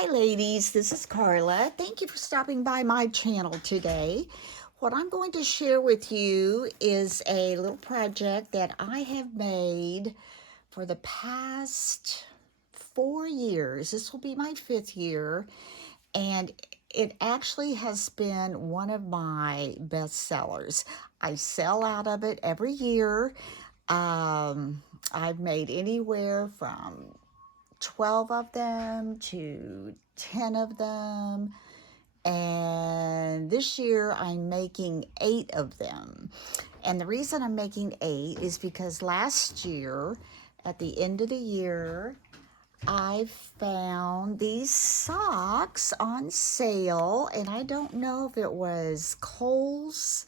Hi ladies, this is Carla. Thank you for stopping by my channel today. What I'm going to share with you is a little project that I have made for the past 4 years. This will be my 5th year, and it actually has been one of my best sellers. I sell out of it every year. I've made anywhere from 12 of them to 10 of them. And this year I'm making 8 of them. And the reason I'm making 8 is because last year, at the end of the year, I found these socks on sale. And I don't know if it was Kohl's.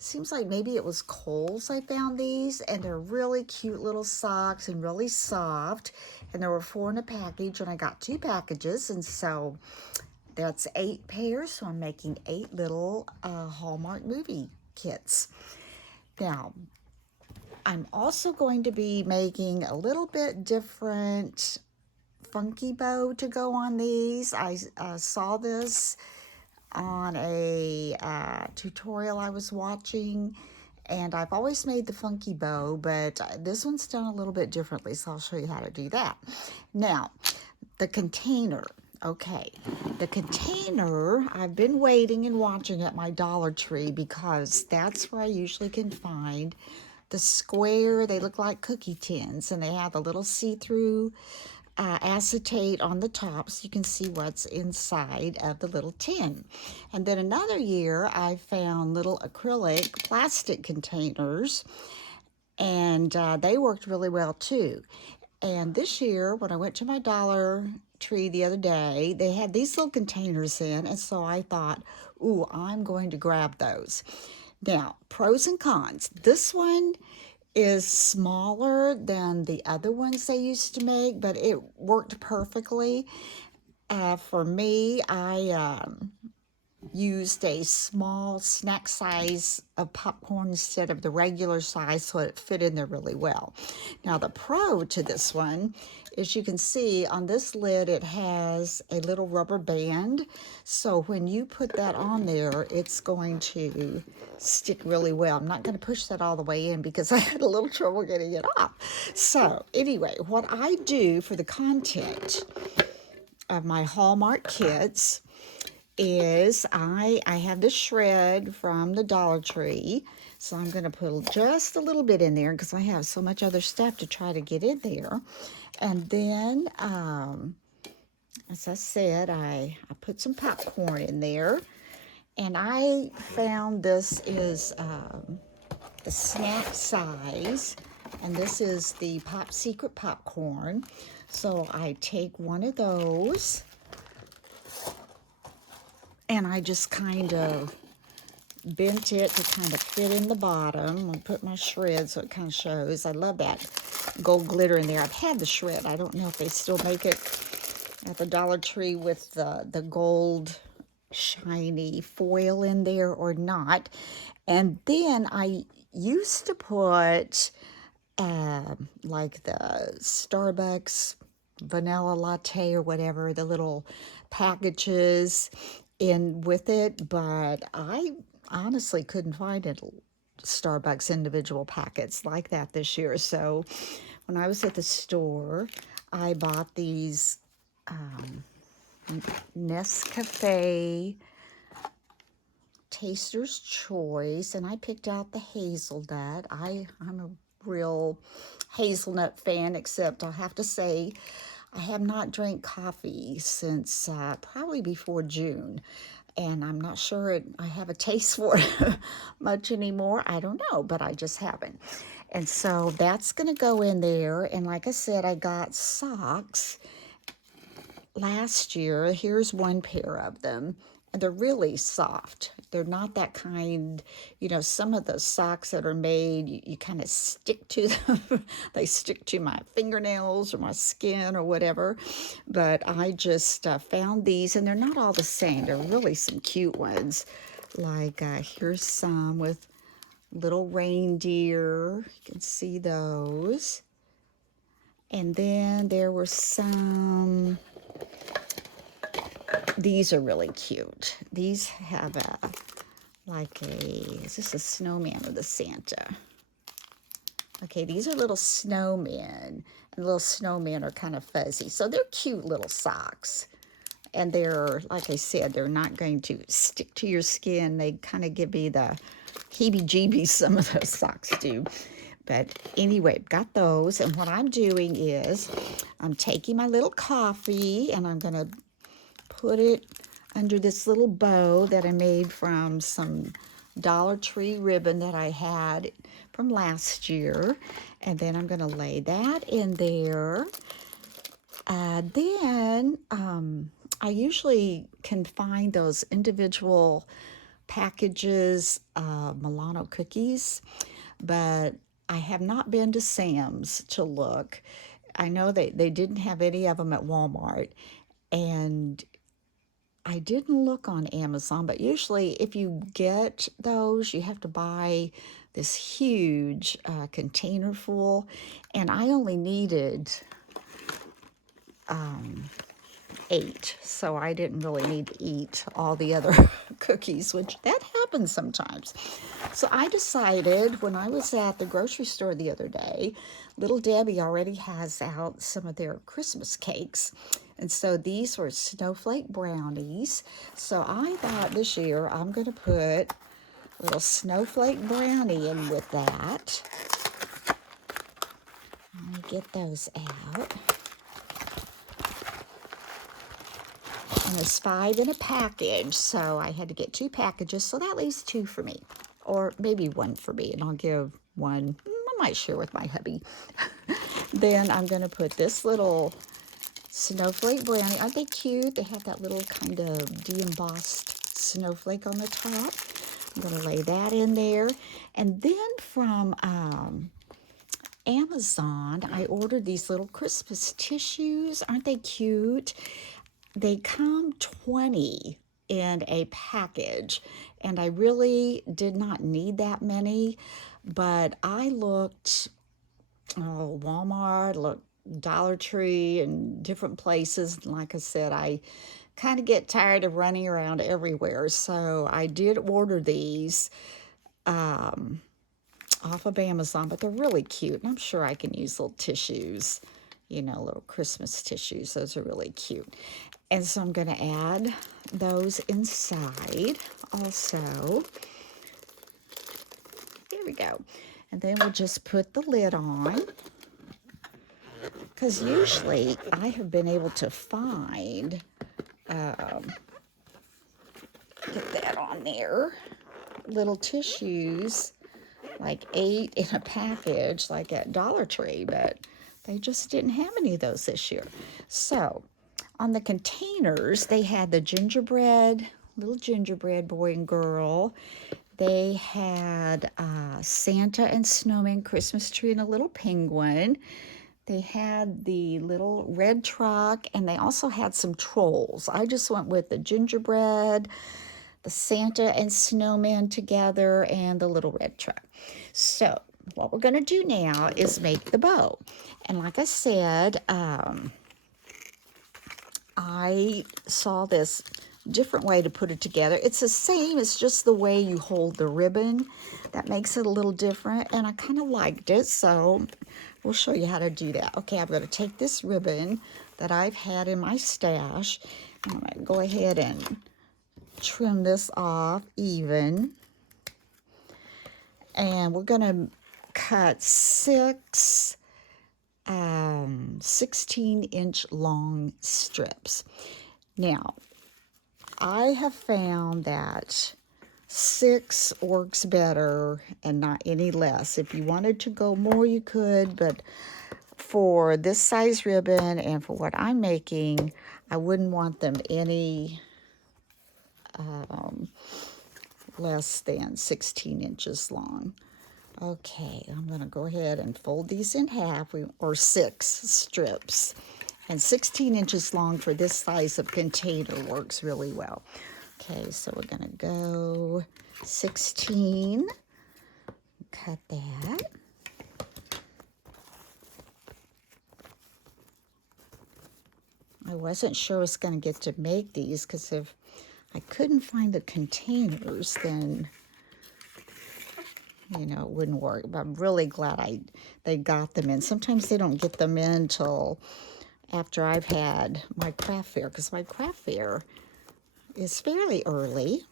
Seems like maybe it was Kohl's I found these, and they're really cute little socks and really soft, and there were 4 in a package, and I got 2 packages, and so that's 8 pairs, so I'm making 8 little Hallmark movie kits. Now, I'm also going to be making a little bit different funky bow to go on these. I saw this on a tutorial I was watching, and I've always made the funky bow, but this one's done a little bit differently, so I'll show you how to do that. Now, the container. Okay, the container, I've been waiting and watching at my Dollar Tree because that's where I usually can find the square, they look like cookie tins, and they have a little see-through acetate on the top so you can see what's inside of the little tin. And then another year I found little acrylic plastic containers, and they worked really well too. And this year when I went to my Dollar Tree the other day, they had these little containers in, and so I thought, ooh, I'm going to grab those. Now, pros and cons. This one is smaller than the other ones they used to make, but it worked perfectly. For me, I used a small snack size of popcorn instead of the regular size, so it fit in there really well. Now, the pro to this one is you can see on this lid it has a little rubber band, so when you put that on there, it's going to stick really well. I'm not going to push that all the way in because I had a little trouble getting it off. So anyway, what I do for the content of my Hallmark kits is I have this shred from the Dollar Tree, so I'm going to put just a little bit in there because I have so much other stuff to try to get in there. And then, as I said, I put some popcorn in there, and I found this is the snack size, and this is the Pop Secret popcorn. So I take one of those, and I just kind of bent it to kind of fit in the bottom. I'll put my shred so it kind of shows. I love that gold glitter in there. I've had the shred. I don't know if they still make it at the Dollar Tree with the gold shiny foil in there or not. And then I used to put like the Starbucks vanilla latte or whatever, the little packages in with it, but I honestly couldn't find it Starbucks individual packets like that this year. So when I was at the store, I bought these Nescafe Taster's Choice, and I picked out the hazelnut. I'm a real hazelnut fan, except I'll have to say I have not drank coffee since probably before June, and I'm not sure I have a taste for it much anymore. I don't know, but I just haven't. And so that's going to go in there, and like I said, I got socks last year. Here's one pair of them, and they're really soft. They're not that kind, some of the socks that are made, you kind of stick to them. They stick to my fingernails or my skin or whatever. But I just found these, and they're not all the same. They're really some cute ones. Like here's some with little reindeer. You can see those. And then there were some these are really cute. These have is this a snowman or the Santa? Okay, these are little snowmen, and little snowmen are kind of fuzzy. So they're cute little socks. And they're, like I said, they're not going to stick to your skin. They kind of give me the heebie-jeebies, some of those socks do. But anyway, got those. And what I'm doing is I'm taking my little coffee and I'm going to put it under this little bow that I made from some Dollar Tree ribbon that I had from last year. And then I'm going to lay that in there. Then I usually can find those individual packages of Milano cookies, but I have not been to Sam's to look. I know they didn't have any of them at Walmart, and I didn't look on Amazon, but usually if you get those, you have to buy this huge container full, and I only needed 8, so I didn't really need to eat all the other cookies, which that happens sometimes. So I decided when I was at the grocery store the other day, Little Debbie already has out some of their Christmas cakes. And so these were snowflake brownies. So I thought this year I'm going to put a little snowflake brownie in with that. Let me get those out. And there's 5 in a package, so I had to get 2 packages, so that leaves 2 for me. Or maybe 1 for me, and I'll give 1, I might share with my hubby. Then I'm going to put this little snowflake brownie. Aren't they cute? They have that little kind of de-embossed snowflake on the top. I'm going to lay that in there. And then from Amazon, I ordered these little Christmas tissues. Aren't they cute? They come 20 in a package, and I really did not need that many, but I looked, Walmart, looked Dollar Tree, and different places. And like I said, I kind of get tired of running around everywhere, so I did order these off of Amazon, but they're really cute, and I'm sure I can use little tissues, little Christmas tissues. Those are really cute. And so I'm going to add those inside also. Here we go. And then we'll just put the lid on. Because usually I have been able to find, get that on there, little tissues, like 8 in a package, like at Dollar Tree, but they just didn't have any of those this year. So on the containers, they had the little gingerbread boy and girl. They had Santa and snowman, Christmas tree, and a little penguin. They had the little red truck, and they also had some trolls. I just went with the gingerbread, the Santa and snowman together, and the little red truck. So what we're going to do now is make the bow. And like I said, I saw this different way to put it together. It's the same, it's just the way you hold the ribbon that makes it a little different, and I kind of liked it, so we'll show you how to do that. Okay, I'm going to take this ribbon that I've had in my stash, and I'm going to go ahead and trim this off even, and we're going to cut 6 16-inch long strips. Now, I have found that 6 works better and not any less. If you wanted to go more, you could, but for this size ribbon and for what I'm making, I wouldn't want them any less than 16 inches long. Okay, I'm going to go ahead and fold these in half, or 6 strips. And 16 inches long for this size of container works really well. Okay, so we're going to go 16. Cut that. I wasn't sure I was going to get to make these because if I couldn't find the containers, then, you know, it wouldn't work. But I'm really glad they got them in. Sometimes they don't get them in until after I've had my craft fair, because my craft fair is fairly early,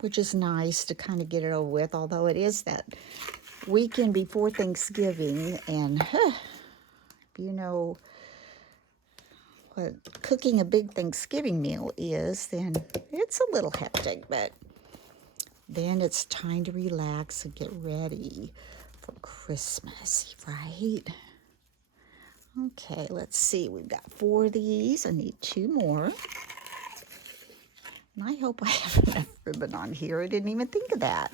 which is nice to kind of get it over with, although it is that weekend before Thanksgiving, and you know what cooking a big Thanksgiving meal is, then it's a little hectic, but then it's time to relax and get ready for Christmas, right? Okay, let's see. We've got 4 of these. I need 2 more. And I hope I have enough ribbon on here. I didn't even think of that.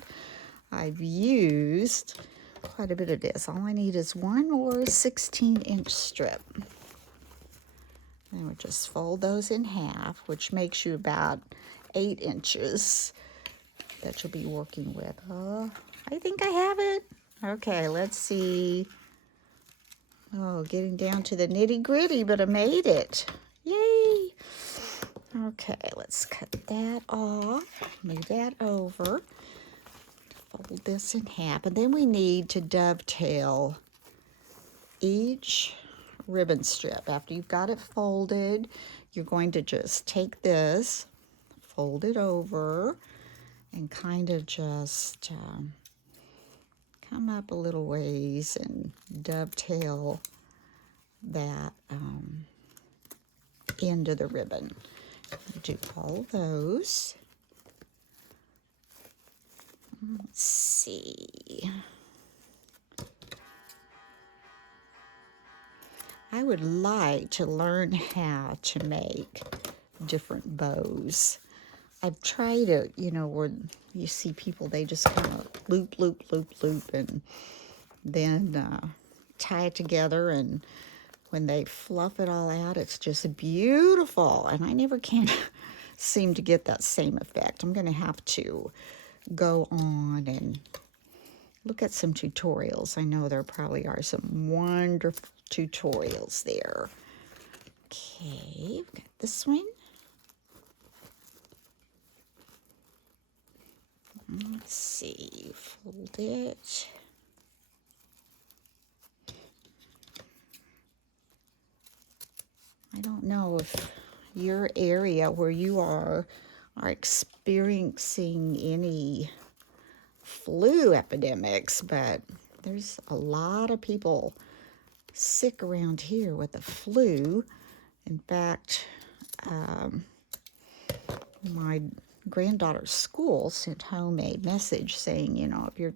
I've used quite a bit of this. All I need is 1 more 16-inch strip. And we'll just fold those in half, which makes you about 8 inches that you'll be working with. I think I have it. Okay, let's see. Oh, getting down to the nitty-gritty, but I made it. Yay! Okay, let's cut that off, move that over, fold this in half, and then we need to dovetail each ribbon strip. After you've got it folded, you're going to just take this, fold it over, and kind of just come up a little ways and dovetail that end of the ribbon. Do all those. Let's see. I would like to learn how to make different bows. I've tried it, you know, where you see people, they just kind of loop, loop, loop, loop, and then tie it together, and when they fluff it all out, it's just beautiful, and I never can seem to get that same effect. I'm going to have to go on and look at some tutorials. I know there probably are some wonderful tutorials there. Okay, I've got this one. Let's see, fold it. I don't know if your area where you are experiencing any flu epidemics, but there's a lot of people sick around here with the flu. In fact, my granddaughter's school sent home a message saying, you know, if your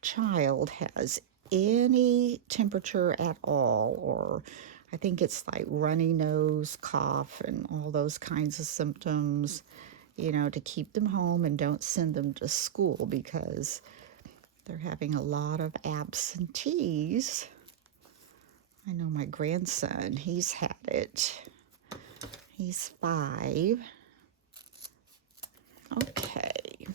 child has any temperature at all, or I think it's like runny nose, cough, and all those kinds of symptoms, you know, to keep them home and don't send them to school because they're having a lot of absentees. I know my grandson, he's had it. He's 5. Okay.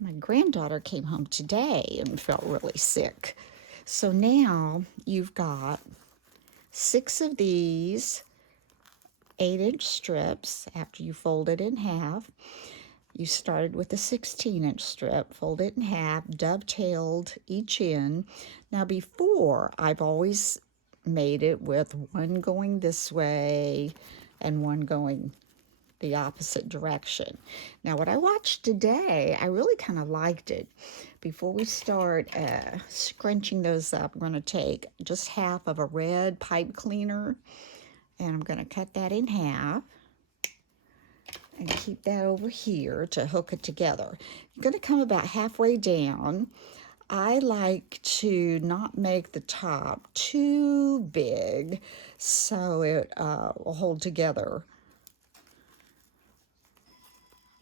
My granddaughter came home today and felt really sick. So now you've got 6 of these 8-inch strips. After you fold it in half, you started with a 16-inch strip, fold it in half, dovetailed each end. Now before, I've always made it with one going this way and one going the opposite direction. Now what I watched today, I really kind of liked it. Before we start scrunching those up, I'm going to take just half of a red pipe cleaner, and I'm going to cut that in half and keep that over here to hook it together. I'm going to come about halfway down. I like to not make the top too big so it will hold together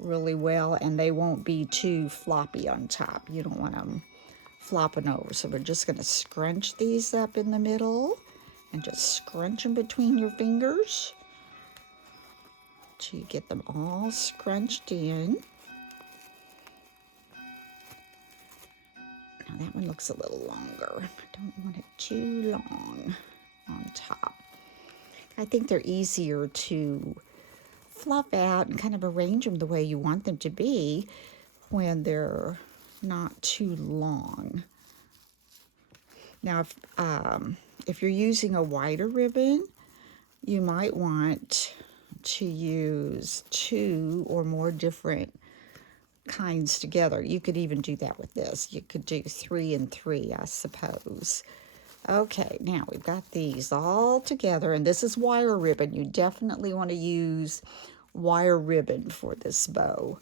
really well, and they won't be too floppy on top. You don't want them flopping over. So we're just going to scrunch these up in the middle and just scrunch them between your fingers till you get them all scrunched in. Now that one looks a little longer. I don't want it too long. on top. I think they're easier to fluff out and kind of arrange them the way you want them to be when they're not too long. Now, if you're using a wider ribbon, you might want to use 2 or more different kinds together. You could even do that with this. You could do 3 and 3, I suppose. Okay, now we've got these all together, and this is wire ribbon. You definitely want to use wire ribbon for this bow.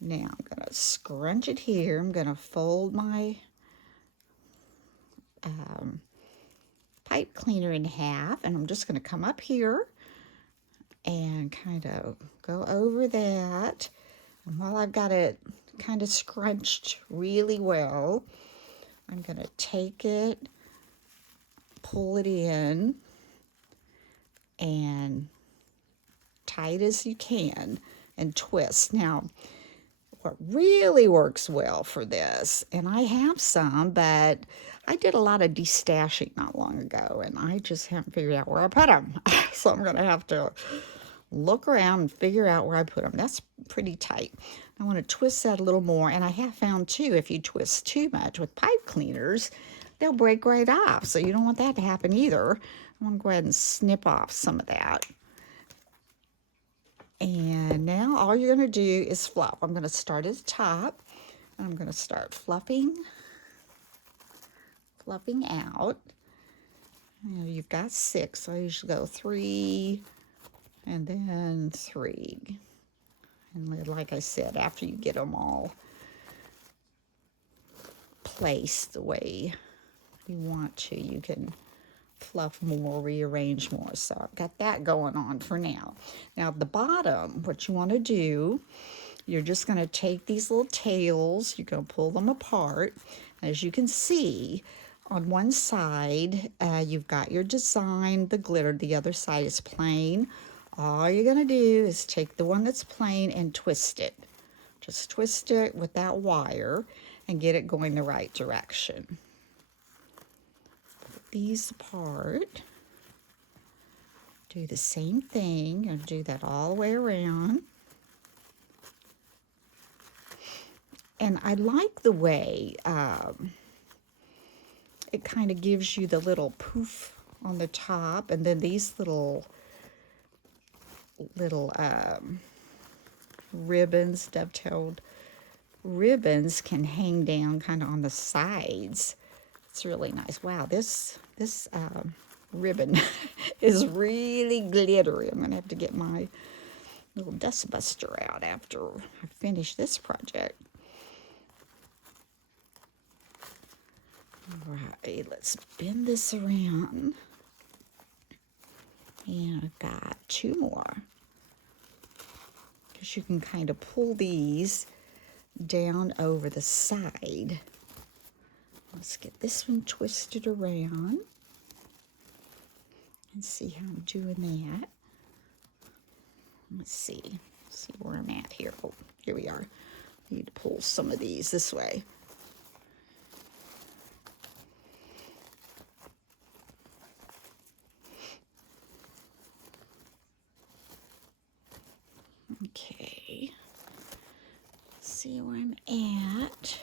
Now I'm going to scrunch it here. I'm going to fold my pipe cleaner in half, and I'm just going to come up here and kind of go over that. And while I've got it kind of scrunched really well, I'm going to take it, pull it in, and tight as you can, and twist. Now, what really works well for this, and I have some, but I did a lot of destashing not long ago, and I just haven't figured out where I put them. So I'm going to have to look around and figure out where I put them. That's pretty tight. I want to twist that a little more, and I have found too, if you twist too much with pipe cleaners, they'll break right off. So you don't want that to happen either. I want to go ahead and snip off some of that. And now all you're going to do is fluff. I'm going to start at the top, and I'm going to start fluffing out. You know, you've got 6, so I usually go 3 and then 3. And like I said, after you get them all placed the way you want to, you can fluff more, rearrange more. So I've got that going on for now. Now at the bottom, what you want to do, you're just going to take these little tails, you're going to pull them apart. As you can see, on one side, you've got your design, the glitter. The other side is plain. All you're going to do is take the one that's plain and twist it. Just twist it with that wire and get it going the right direction. Put these apart. Do the same thing and do that all the way around. And I like the way it kind of gives you the little poof on the top, and then these little ribbons, dovetailed ribbons, can hang down kind of on the sides. It's really nice. Wow, this ribbon is really glittery. I'm gonna have to get my little dust buster out after I finish this project. All right, let's bend this around. And I've got 2 more. Because you can kind of pull these down over the side. Let's get this one twisted around and see how I'm doing that. Let's see where I'm at here. Oh, here we are. I need to pull some of these this way. Okay, see where I'm at.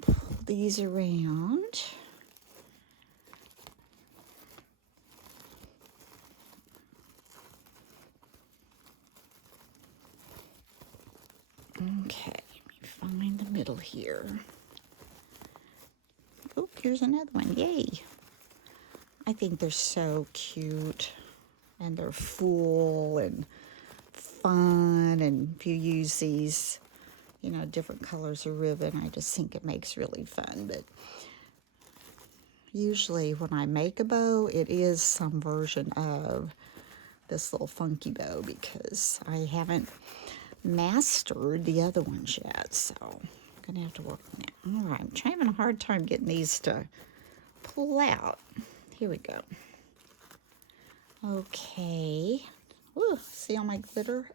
Pull these around. Okay, let me find the middle here. Oh, here's another one. Yay! I think they're so cute. And they're full and fun, and if you use these, you know, different colors of ribbon, I just think it makes really fun. But usually when I make a bow, it is some version of this little funky bow, because I haven't mastered the other ones yet, so I'm gonna have to work on that. All right, I'm having a hard time getting these to pull out. Here we go. Okay. Ooh, see all my glitter?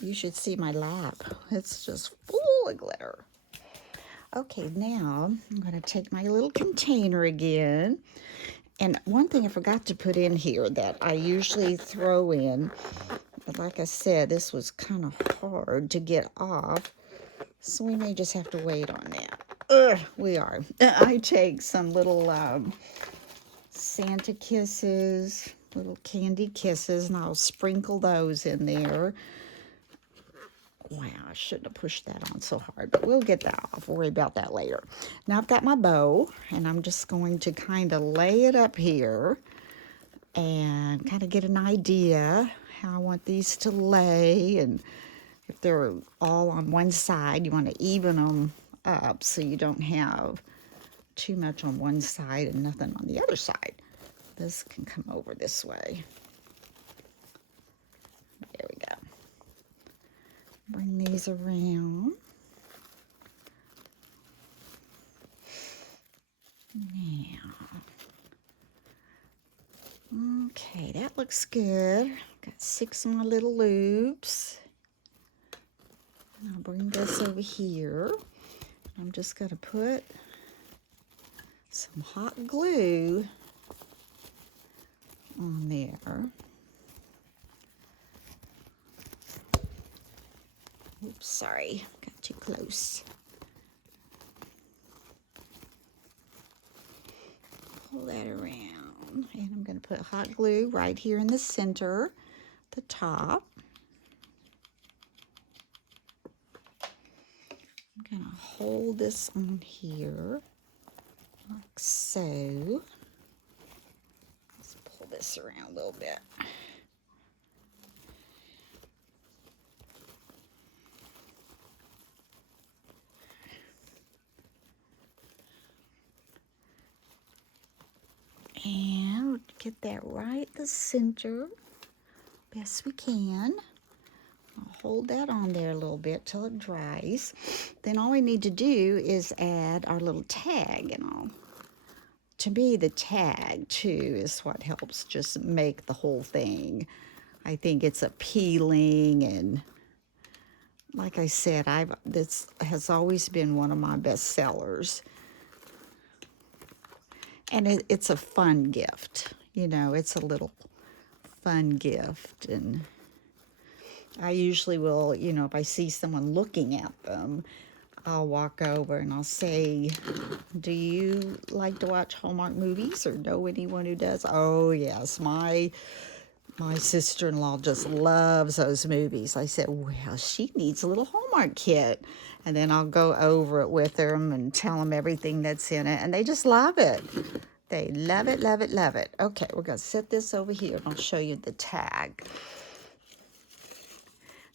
You should see my lap. It's just full of glitter. Okay, now I'm going to take my little container again. And one thing I forgot to put in here that I usually throw in, but like I said, this was kind of hard to get off, so we may just have to wait on that. We are. I take some little Santa kisses, little candy kisses, and I'll sprinkle those in there. Wow, I shouldn't have pushed that on so hard, but we'll get that off. We'll worry about that later. Now I've got my bow, and I'm just going to kind of lay it up here and kind of get an idea how I want these to lay. And if they're all on one side, you want to even them up so you don't have too much on one side and nothing on the other side. This can come over this way. There we go. Bring these around. Now, okay, that looks good. Got 6 of my little loops. I'll bring this over here. I'm just going to put some hot glue on there. Oops, sorry, got too close. Pull that around, and I'm going to put hot glue right here in the center, the top. I'm going to hold this on here, like so. Let's pull this around a little bit. And we'll get that right in the center, best we can. I'll hold that on there a little bit till it dries. Then all we need to do is add our little tag and all. To me, the tag too is what helps just make the whole thing. I think it's appealing, and like I said, this has always been one of my best sellers. And it's a fun gift, you know, it's a little fun gift. And I usually will, you know, if I see someone looking at them, I'll walk over and I'll say, do you like to watch Hallmark movies or know anyone who does? Oh, yes, my sister-in-law just loves those movies. I said, well, she needs a little Hallmark kit. And then I'll go over it with them and tell them everything that's in it. And they just love it. They love it, love it, love it. Okay, we're going to set this over here and I'll show you the tag.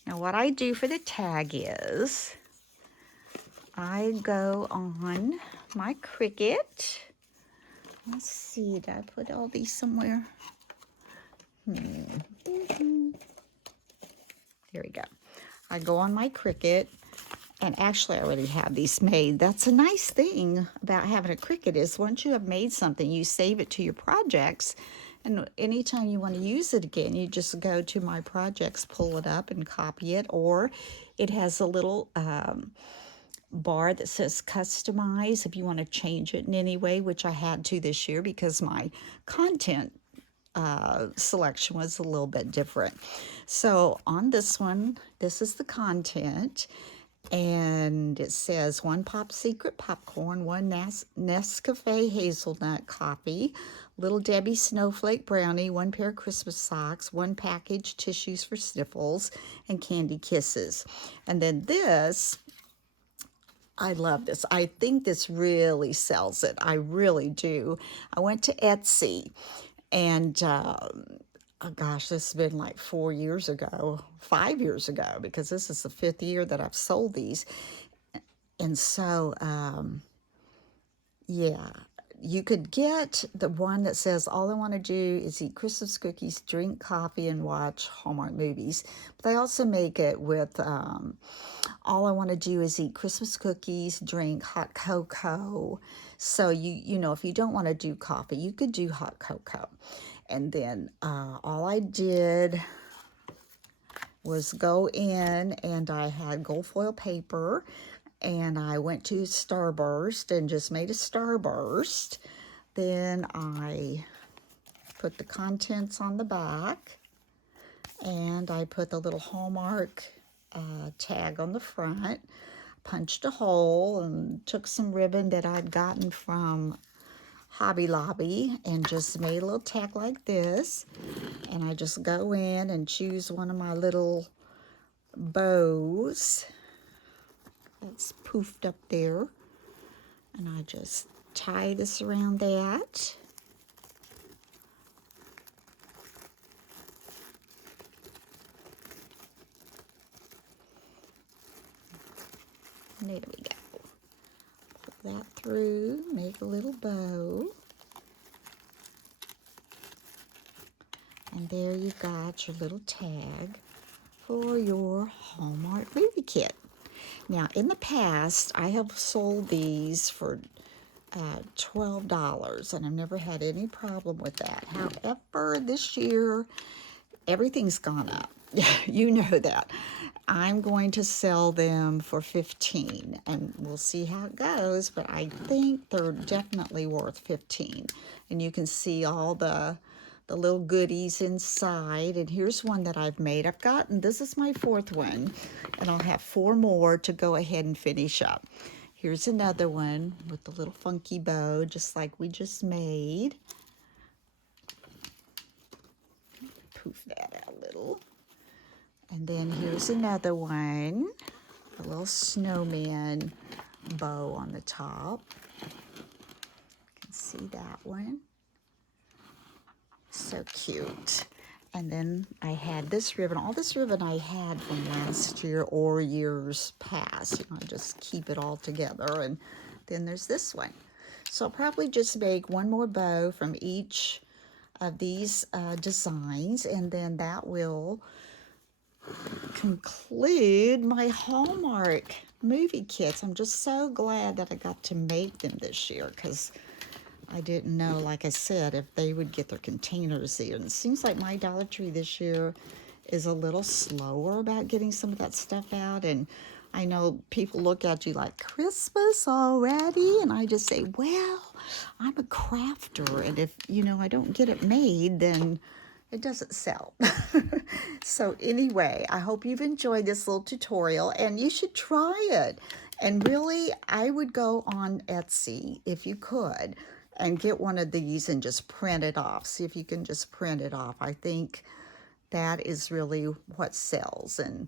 Now, what I do for the tag is I go on my Cricut. Let's see, did I put all these somewhere? There we go. I go on my Cricut, and actually I already have these made. That's a nice thing about having a Cricut is once you have made something, you save it to your projects, and anytime you want to use it again, you just go to my projects, pull it up and copy it, or it has a little bar that says customize if you want to change it in any way, which I had to this year because my content selection was a little bit different. So on this one, this is the content, and it says 1 Pop Secret popcorn, 1 Nescafe hazelnut coffee, Little Debbie snowflake brownie, 1 pair of Christmas socks, 1 package tissues for sniffles, and candy kisses. And then this, I love this. I think this really sells it. I really do. I went to Etsy, and oh gosh, this has been like 4 years ago, 5 years ago, because this is the 5th year that I've sold these. And so, yeah, you could get the one that says, all I want to do is eat Christmas cookies, drink coffee, and watch Hallmark movies. But they also make it with, all I want to do is eat Christmas cookies, drink hot cocoa. So, you know, if you don't want to do coffee, you could do hot cocoa. And then all I did was go in, and I had gold foil paper, and I went to Starburst and just made a Starburst. Then I put the contents on the back, and I put the little Hallmark tag on the front, punched a hole, and took some ribbon that I'd gotten from Hobby Lobby and just made a little tag like this. And I just go in and choose one of my little bows that's poofed up there, and I just tie this around that. There we go. Put that through, make a little bow. And there you've got your little tag for your Hallmark movie kit. Now, in the past, I have sold these for $12, and I've never had any problem with that. However, this year, everything's gone up. You know that. I'm going to sell them for $15, and we'll see how it goes, but I think they're definitely worth $15. And you can see all the little goodies inside. And here's one that I've made. This is my 4th one, and I'll have 4 more to go ahead and finish up. Here's another one with the little funky bow, just like we just made. Poof that out a little. And then here's another one, a little snowman bow on the top. You can see that one. So cute. And then I had this ribbon. All this ribbon I had from last year or years past. You know, I just keep it all together. And then there's this one. So I'll probably just make one more bow from each of these designs, and then that will conclude my Hallmark movie kits. I'm just so glad that I got to make them this year, because I didn't know, like I said, if they would get their containers in. It seems like my Dollar Tree this year is a little slower about getting some of that stuff out. And I know people look at you like, Christmas already? And I just say, well, I'm a crafter, and if, you know, I don't get it made, then it doesn't sell. So anyway, I hope you've enjoyed this little tutorial, and you should try it. And really, I would go on Etsy, if you could, and get one of these and just print it off. See if you can just print it off. I think that is really what sells. And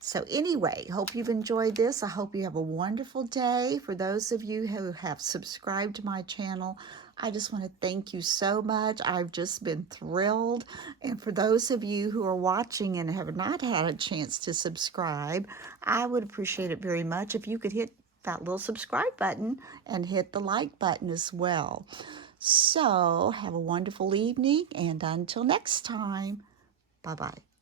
so anyway, hope you've enjoyed this. I hope you have a wonderful day. For those of you who have subscribed to my channel, I just want to thank you so much. I've just been thrilled. And for those of you who are watching and have not had a chance to subscribe, I would appreciate it very much if you could hit that little subscribe button and hit the like button as well. So have a wonderful evening, and until next time, bye-bye.